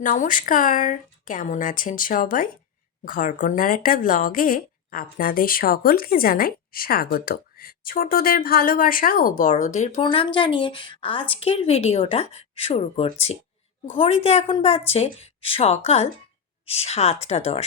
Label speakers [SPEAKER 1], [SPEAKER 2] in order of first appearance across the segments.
[SPEAKER 1] নমস্কার। কেমন আছেন সবাই? ঘরকন্যার একটা ব্লগে আপনাদের সকলকে জানাই স্বাগত। ছোটদের ভালোবাসা ও বড়দের প্রণাম জানিয়ে আজকের ভিডিওটা শুরু করছি। ঘড়িতে এখন বাজছে সকাল সাতটা দশ।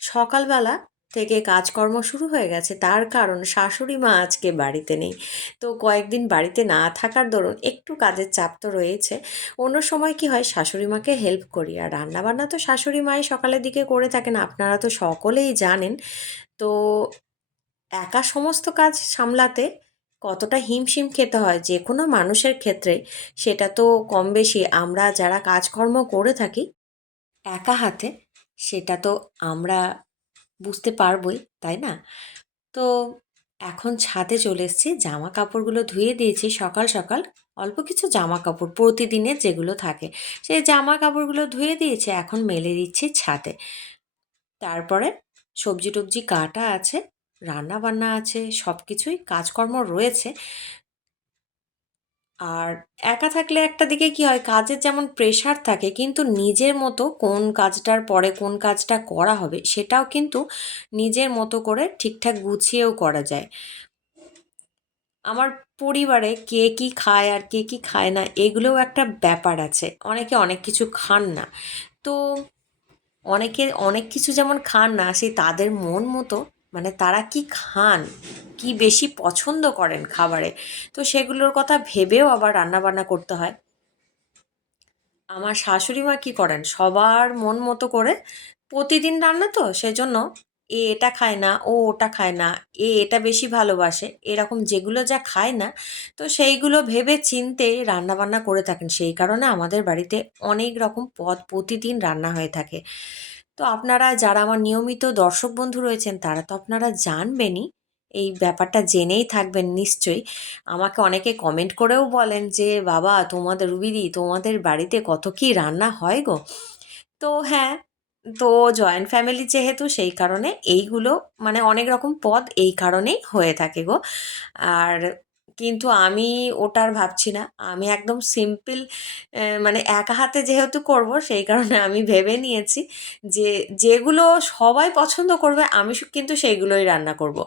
[SPEAKER 1] সকালবেলা থেকে কাজকর্ম শুরু হয়ে গেছে, তার কারণ শাশুড়ি মা আজকে বাড়িতে নেই। তো কয়েকদিন বাড়িতে না থাকার দরুন একটু কাজের চাপ তো রয়েছে। অন্য সময় কি হয়, শাশুড়ি মাকে হেল্প করি। আর রান্নাবান্না তো শাশুড়ি মাই সকালের দিকে করে থাকেন, আপনারা তো সকলেই জানেন। তো একা সমস্ত কাজ সামলাতে কতটা হিমশিম খেতে হয় যে কোনো মানুষের ক্ষেত্রে, সেটা তো কম বেশি। আমরা যারা কাজকর্ম করে থাকি, একা হাতে সেটা তো আমরা বুঝতে পারবই, তাই না? তো এখন ছাদে চলে এসেছি জামা কাপড়গুলো ধুয়ে দিয়েছি সকাল সকাল। অল্প কিছু জামা কাপড় প্রতিদিনের যেগুলো থাকে। সেই জামা কাপড়গুলো ধুয়ে দিয়েছে, এখন মেলে দিচ্ছি ছাদে। তারপরে সবজি টবজি কাটা আছে রান্না বান্না আছে সব কিছুই কাজকর্ম রয়েছে। আর একা থাকলে একটা দিকে কি হয়, কাজের যেমন প্রেশার থাকে, কিন্তু নিজের মতো কোন কাজটার পরে কোন কাজটা করা হবে, সেটাও কিন্তু নিজের মতো করে ঠিকঠাক গুছিয়েও করা যায়। আমার পরিবারে কে কী খায় আর কে কী খায় না, এগুলোও একটা ব্যাপার আছে। অনেকে অনেক কিছু খান না। তো অনেকে অনেক কিছু যেমন খান না, সেই তাদের মন মতো মানে তারা কি খান? কি বেশি পছন্দ করেন খাবারে? তো সেগুলোর কথা ভেবেও আবার রান্নাবান্না করতে হয়। আমার শাশুড়ি মা কী করেন? সবার মন মতো করে প্রতিদিন রান্না তো, সেজন্য এ এটা খায় না, ও ওটা খায় না, এ এটা বেশি ভালোবাসে, এরকম যেগুলো যা খায় না, তো সেইগুলো ভেবে চিনতে রান্নাবান্না করে থাকেন। সেই কারণে আমাদের বাড়িতে অনেক রকম পদ প্রতিদিন রান্না হয়ে থাকে। তো আপনারা যারা আমার নিয়মিত দর্শক বন্ধু রয়েছেন, তারা তো আপনারা জানবেনই। এই ব্যাপারটা জেনেই থাকবেন নিশ্চয়ই। আমাকে অনেকে কমেন্ট করেও বলেন যে, বাবা, তোমাদের রুবিদি, তোমাদের বাড়িতে কত কি রান্না হয় গো? তো হ্যাঁ তো জয়েন্ট ফ্যামিলি যেহেতু, সেই কারণে এইগুলো মানে অনেক রকম পদ এই কারণেই হয়ে থাকে গো। আর কিন্তু আমি ওটার ভাবছি না। আমি একদম সিম্পল মানে একা হাতে যেহেতু করব, সেই কারণে আমি ভেবে নিয়েছি যে, যেগুলো সবাই পছন্দ করবে, আমি কিন্তু সেইগুলোই রান্না করব।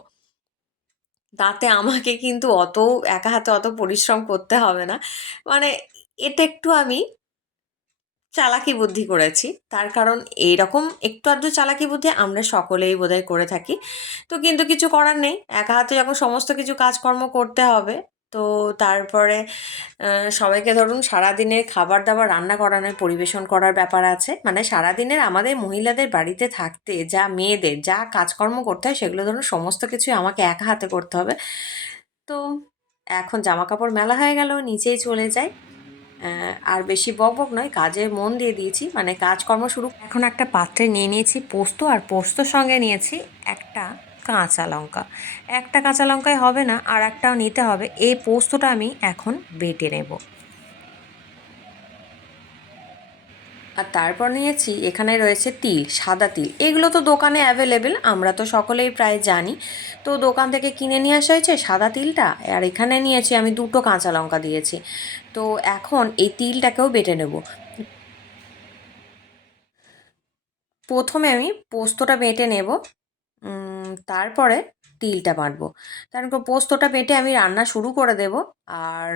[SPEAKER 1] তাতে আমাকে কিন্তু অত, একা হাতে অত পরিশ্রম করতে হবে না। মানে এটা একটু আমি চালাকি বুদ্ধি করেছি। তার কারণ এইরকম একটু আধটু চালাকি বুদ্ধি আমরা সকলেই বোধহয় করে থাকি। তো কিন্তু কিছু করার নেই। একা হাতে যখন সমস্ত কিছু কাজকর্ম করতে হবে, তো তারপরে সবাইকে ধরুন সারাদিনের খাবার দাবার রান্না করানোর, পরিবেশন করার ব্যাপার আছে। মানে সারাদিনের আমাদের মহিলাদের বাড়িতে থাকতে, যা মেয়েদের যা কাজকর্ম করতে হয়, সেগুলো ধরুন সমস্ত কিছুই আমাকে একা হাতে করতে হবে। তো এখন জামা কাপড় মেলা হয়ে গেল, নিচেই চলে যায় আর বেশি বক বক নয় কাজে মন দিয়ে দিয়েছি। মানে কাজকর্ম শুরু এখন একটা পাত্রে নিয়ে নিয়েছি পোস্ত, আর পোস্তর সঙ্গে নিয়েছি একটা কাঁচা লঙ্কা। একটা কাঁচা লঙ্কায় হবে না, আর একটাও নিতে হবে। এই পোস্তটা আমি এখন বেটে নেব। আর তারপর নিয়েছি, এখানে রয়েছে তিল, সাদা তিল। এগুলো তো দোকানে অ্যাভেলেবেল আমরা তো সকলেই প্রায় জানি। তো দোকান থেকে কিনে নিয়ে আসা হয়েছে সাদা তিলটা, আর এখানে নিয়েছি আমি দুটো কাঁচা লঙ্কা দিয়েছি। তো এখন এই তিলটাকেও বেটে নেব। প্রথমে আমি পোস্তটা বেটে নেব তারপরে তিলটা বাটবো। তারপর পোস্তটা বেটে আমি রান্না শুরু করে দেব, আর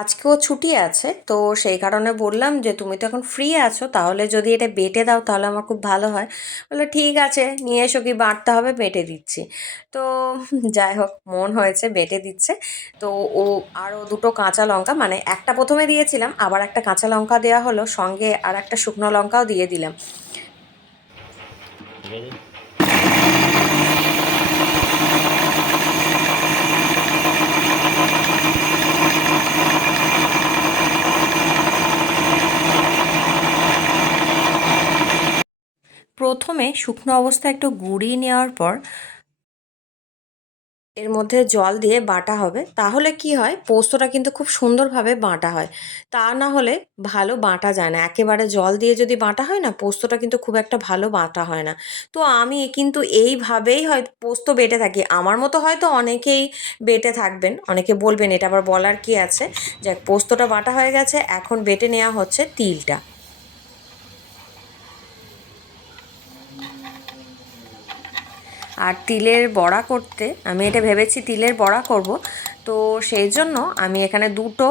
[SPEAKER 1] আজকেও ছুটি আছে, তো সেই কারণে বললাম যে তুমি তো এখন ফ্রি আছো, তাহলে যদি এটা বেটে দাও তাহলে আমার খুব ভালো হয়। বলল, ঠিক আছে, নিয়ে এসো কি বাটতে হবে, বেটে দিচ্ছি। তো যাই হোক, মন হয়েছে বেটে দিচ্ছে। তো ও আরও দুটো কাঁচা লঙ্কা মানে একটা প্রথমে দিয়েছিলাম, আবার একটা কাঁচা লঙ্কা দেওয়া হলো, সঙ্গে আর একটা শুকনো লঙ্কাও দিয়ে দিলাম। প্রথমে শুকনো অবস্থায় একটু গুঁড়িয়ে নেওয়ার পর এর মধ্যে জল দিয়ে বাটা হবে। তাহলে কি হয়? পোস্তটা কিন্তু খুব সুন্দরভাবে বাটা হয়। তা না হলে ভালো বাটা যায় না। একেবারে জল দিয়ে যদি বাটা হয় না, পোস্তটা কিন্তু খুব একটা ভালো বাটা হয় না। তো আমি কিন্তু এইভাবেই হয় পোস্ত বেটে থাকি। আমার মতো হয়তো অনেকেই বেটে থাকবেন। অনেকে বলবেন, এটা আবার বলার কি আছে? যে পোস্তটা বাটা হয়ে গেছে। এখন বেটে নেওয়া হচ্ছে তিলটা। আর তিলের বড়া করতে, আমি এটা ভেবেছি তিলের বড়া করব। তো সেই জন্য আমি এখানে দুটো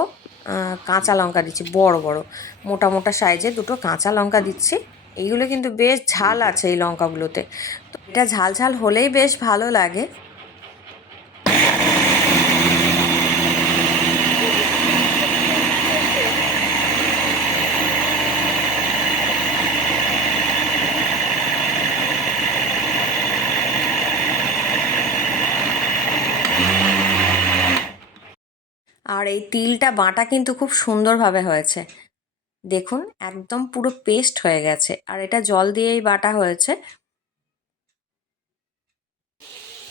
[SPEAKER 1] কাঁচা লঙ্কা দিচ্ছি, বড় বড়, মোটা মোটা সাইজে দুটো কাঁচা লঙ্কা দিচ্ছি। এইগুলো কিন্তু বেশ ঝাল আছে এই লঙ্কাগুলোতে। এটা ঝাল ঝাল হলেই বেশ ভালো লাগে। আর এই তিলটা বাটা কিন্তু খুব সুন্দরভাবে হয়েছে। দেখুন, একদম পুরো পেস্ট হয়ে গেছে। আর এটা জল দিয়েই বাটা হয়েছে।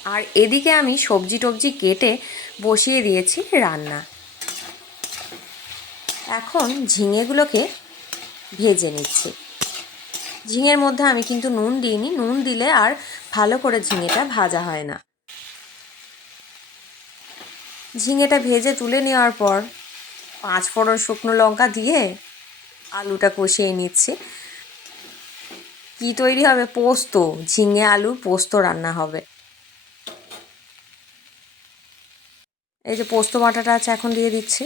[SPEAKER 1] আর এদিকে আমি সবজি টবজি কেটে বসিয়ে দিয়েছি রান্না। এখন ঝিঙেগুলোকে ভেজে নিচ্ছি। ঝিঙের মধ্যে আমি কিন্তু নুন দিইনি। নুন দিলে আর ভালো করে ঝিঙেটা ভাজা হয় না। ঝিঙেটা ভেজে তুলে নেওয়ার পর পাঁচ ফোড়ন শুকনো লঙ্কা দিয়ে আলুটা কষিয়ে নিচ্ছি। কি তৈরি হবে? পোস্ত, ঝিঙে আলু, পোস্ত রান্না হবে। এই যে পোস্ত বাটাটা আছে এখন দিয়ে দিচ্ছি।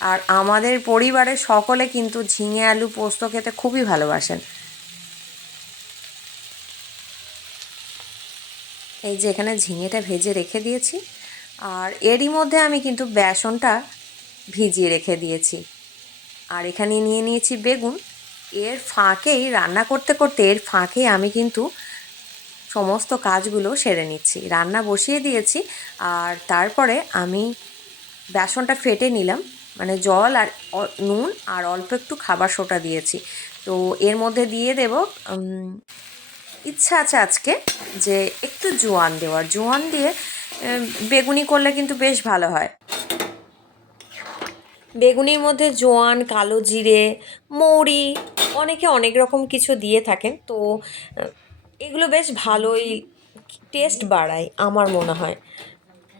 [SPEAKER 1] আর আমাদের পরিবারের সকলে কিন্তু ঝিঙে আলু, পোস্ত খেতে খুবই ভালোবাসেন। এই যে এখানে ঝিঙেটা ভেজে রেখে দিয়েছি। আর এরই মধ্যে আমি কিন্তু বেসনটা ভিজিয়ে রেখে দিয়েছি। আর এখানে নিয়ে নিয়েছি বেগুন। এর ফাঁকেই, রান্না করতে করতে এর ফাঁকেই আমি কিন্তু সমস্ত কাজগুলো সেরে নিচ্ছি। রান্না বসিয়ে দিয়েছি আর তারপরে আমি বেসনটা ফেটে নিলাম। মানে জল আর নুন আর অল্প একটু খাবার সোটা দিয়েছি। তো এর মধ্যে দিয়ে দেব ইচ্ছা আছে আজকে যে একটু জোয়ান দেওয়ার। জোয়ান দিয়ে বেগুনি করলে কিন্তু বেশ ভালো হয়। বেগুনির মধ্যে জোয়ান, কালো জিরে, মৌরি অনেকে অনেক রকম কিছু দিয়ে থাকেন। তো এগুলো বেশ ভালোই টেস্ট বাড়ায় আমার মনে হয়।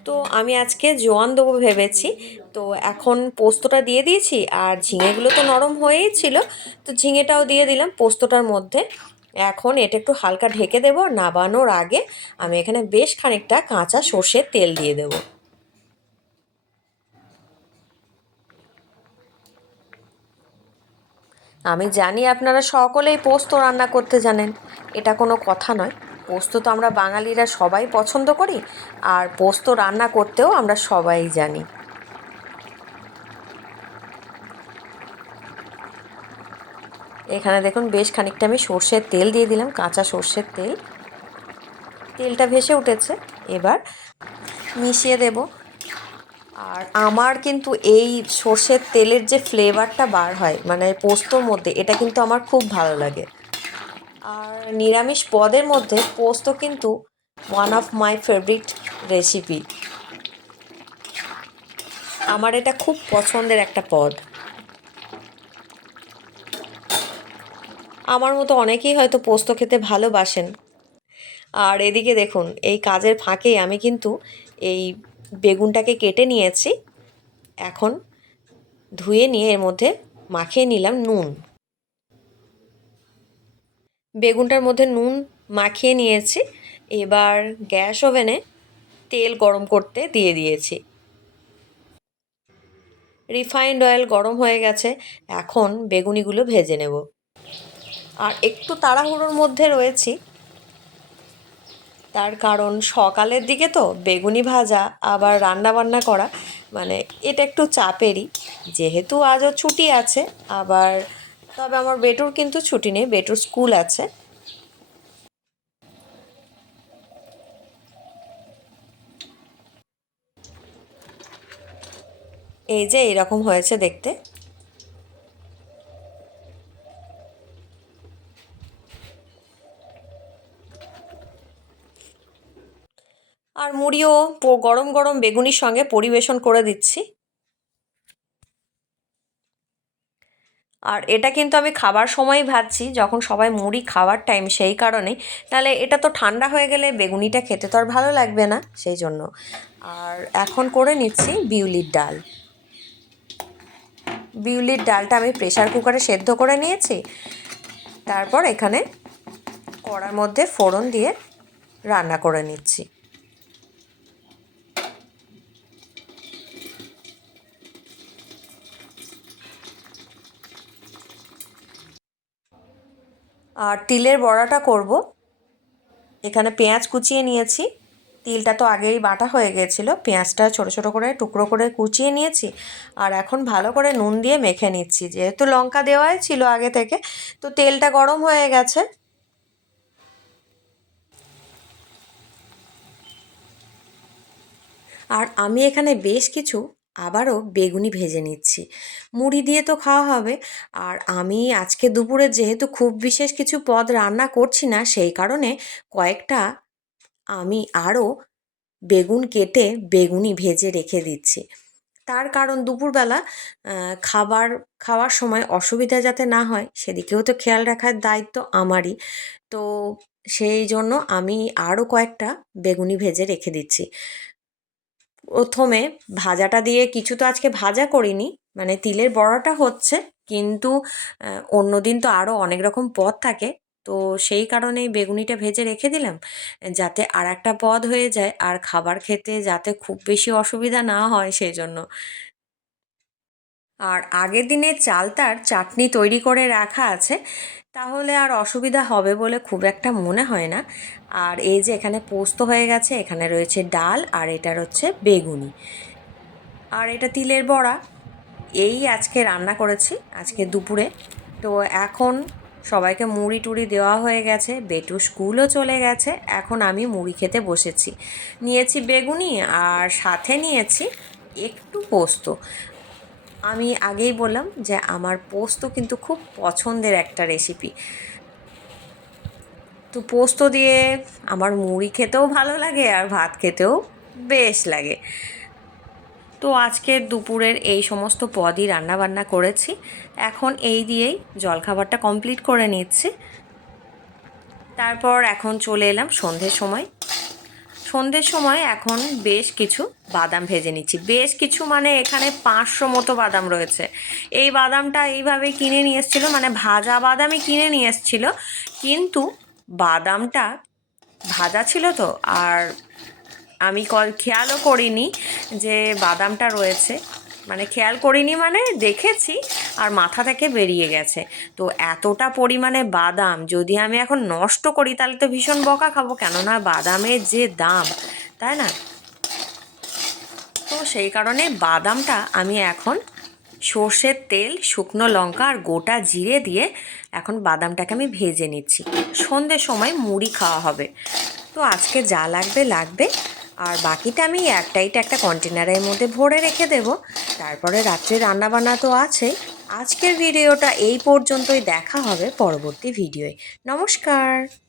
[SPEAKER 1] তো, আমি আজকে জোয়ান দেবো ভেবেছি। তো, এখন পোস্তটা দিয়ে দিয়েছি আর ঝিঙেগুলো তো নরম হয়েই ছিল। তো, ঝিঙেটাও দিয়ে দিলাম পোস্তটার মধ্যে। এখন এটা একটু হালকা ঢেকে দেবো, নাবানোর আগে আমি এখানে বেশ খানিকটা কাঁচা সর্ষের তেল দিয়ে দেবো। আমি জানি আপনারা সকলেই পোস্ত রান্না করতে জানেন, এটা কোনো কথা নয়। পোস্ত তো আমরা বাঙালিরা সবাই পছন্দ করি, আর পোস্ত রান্না করতেও আমরা সবাই জানি। এখানে দেখুন বেশ খানিকটা আমি সর্ষের তেল দিয়ে দিলাম, কাঁচা সর্ষের তেল। তেলটা ভেসে উঠেছে। এবার মিশিয়ে দেব। আর আমার কিন্তু এই সর্ষের তেলের যে ফ্লেভারটা বার হয় মানে পোস্তর মধ্যে, এটা কিন্তু আমার খুব ভালো লাগে। আর নিরামিষ পদের মধ্যে পোস্ত কিন্তু one of my favourite recipe আমার এটা খুব পছন্দের একটা পদ। আমার মতো অনেকেই হয়তো পোস্ত খেতে ভালোবাসেন। আর এদিকে দেখুন, এই কাজের ফাঁকেই আমি কিন্তু এই বেগুনটাকে কেটে নিয়েছি। এখন ধুয়ে নিয়ে এর মধ্যে মাখিয়ে নিলাম নুন। বেগুনটার মধ্যে নুন মাখিয়ে নিয়েছি। এবার গ্যাস ওভেনে তেল গরম করতে দিয়ে দিয়েছি। রিফাইন্ড অয়েল গরম হয়ে গেছে। এখন বেগুনিগুলো ভেজে নেব। আর একটু তাড়াহুড়োর মধ্যে রয়েছি। তার কারণ সকালের দিকে তো বেগুনি ভাজা, আবার রান্না বান্না করা মানে এটা একটু চাপেরই। যেহেতু আজও ছুটি আছে, আবার তবে আমার বেটুর কিন্তু ছুটি নেই, বেটুর স্কুল আছে। এই যে এরকম হয়েছে দেখতে। আর মুড়িও গরম গরম বেগুনির সঙ্গে পরিবেশন করে দিচ্ছি। আর এটা কিন্তু আমি খাবার সময় ভাজছি, যখন সবাই মুড়ি খাওয়ার টাইম সেই কারণেই তাহলে এটা তো ঠান্ডা হয়ে গেলে বেগুনিটা খেতে তো আর ভালো লাগবে না, সেই জন্য। আর এখন করে নিচ্ছি বিউলির ডাল। বিউলির ডালটা আমি প্রেসার কুকারে সেদ্ধ করে নিয়েছি। তারপর এখানে কড়ার মধ্যে ফোড়ন দিয়ে রান্না করে নিচ্ছি। আর তিলের বড়াটা করব। এখানে পেঁয়াজ কুচিয়ে নিয়েছি। তিলটা তো আগেই বাটা হয়ে গেছিল। পেঁয়াজটা ছোটো ছোটো করে, টুকরো করে কুচিয়ে নিয়েছি। আর এখন ভালো করে নুন দিয়ে মেখে নিচ্ছি। যেহেতু লঙ্কা দেওয়াই ছিল আগে থেকে, তো তেলটা গরম হয়ে গেছে। আর আমি এখানে বেশ কিছু আবারও বেগুনি ভেজে নিচ্ছি। মুড়ি দিয়ে তো খাওয়া হবে। আর আমি আজকে দুপুরে যেহেতু খুব বিশেষ কিছু পদ রান্না করছি না, সেই কারণে কয়েকটা আমি আরও বেগুন কেটে বেগুনি ভেজে রেখে দিচ্ছি। তার কারণ দুপুরবেলা খাবার খাওয়ার সময় অসুবিধা যাতে না হয়, সেদিকেও তো খেয়াল রাখার দায়িত্ব আমারই। তো সেই জন্য আমি আরও কয়েকটা বেগুনি ভেজে রেখে দিচ্ছি। প্রথমে ভাজাটা দিয়ে কিছু তো আজকে ভাজা করিনি মানে তিলের বড়াটা হচ্ছে কিন্তু আহ, অন্যদিন তো আরও অনেক রকম পদ থাকে তো সেই কারণেই বেগুনিটা ভেজে রেখে দিলাম যাতে আর একটা পদ হয়ে যায় আর খাবার খেতে যাতে খুব বেশি অসুবিধা না হয় সেই জন্য আর আগের দিনে চালতার চাটনি তৈরি করে রাখা আছে তাহলে আর অসুবিধা হবে বলে খুব একটা মনে হয় না। আর এই যে এখানে পোস্ত হয়ে গেছে, এখানে রয়েছে ডাল আর এটার হচ্ছে বেগুনি। আর এটা তিলের বড়া। এই আজকে রান্না করেছি, আজকে দুপুরে। তো এখন সবাইকে মুড়ি টুড়ি দেওয়া হয়ে গেছে বেটু স্কুলও চলে গেছে, এখন আমি মুড়ি খেতে বসেছি। নিয়েছি বেগুনি আর সাথে নিয়েছি একটু পোস্ত। আমি আগেই বললাম যে আমার পোস্ত কিন্তু খুব পছন্দের একটা রেসিপি তো পোস্ত দিয়ে আমার মুড়ি খেতেও ভালো লাগে আর ভাত খেতেও বেশ লাগে। তো আজকের দুপুরের এই সমস্ত পদই রান্না বান্না করেছি। এখন এই দিয়েই জলখাবারটা কমপ্লিট করে নিচ্ছি। তারপর এখন চলে এলাম সন্ধ্যের সময়। সন্ধ্যের সময় এখন বেশ কিছু বাদাম ভেজে নিচ্ছি। বেশ কিছু মানে এখানে পাঁচশো মতো বাদাম রয়েছে। এই বাদামটা এইভাবে কিনে নিয়ে এসেছিল মানে ভাজা বাদামই কিনে নিয়ে এসেছিল, কিন্তু বাদামটা ভাজা ছিল তো, আর আমি কল খেয়ালও করিনি যে বাদামটা রয়েছে। মানে খেয়াল করিনি মানে দেখেছি, আর মাথা থেকে বেরিয়ে গেছে। তো এতটা পরিমাণে বাদাম যদি আমি এখন নষ্ট করি, তাহলে তো ভীষণ বকা খাব। কেননা বাদামের যে দাম, তাই না? তো সেই কারণে বাদামটা আমি এখন সর্ষের তেল, শুকনো লঙ্কা আর গোটা জিরে দিয়ে এখন বাদামটাকে আমি ভেজে নিচ্ছি। সন্ধ্যের সময় মুড়ি খাওয়া হবে। তো আজকে যা লাগবে লাগবে। আর বাকিটা আমি একটাইটা একটা কন্টেনারের মধ্যে ভরে রেখে দেব। তারপরে রাত্রে রান্নাবান্না তো আছে। আজকের ভিডিওটা এই পর্যন্তই। দেখা হবে পরবর্তী ভিডিওয়ে নমস্কার!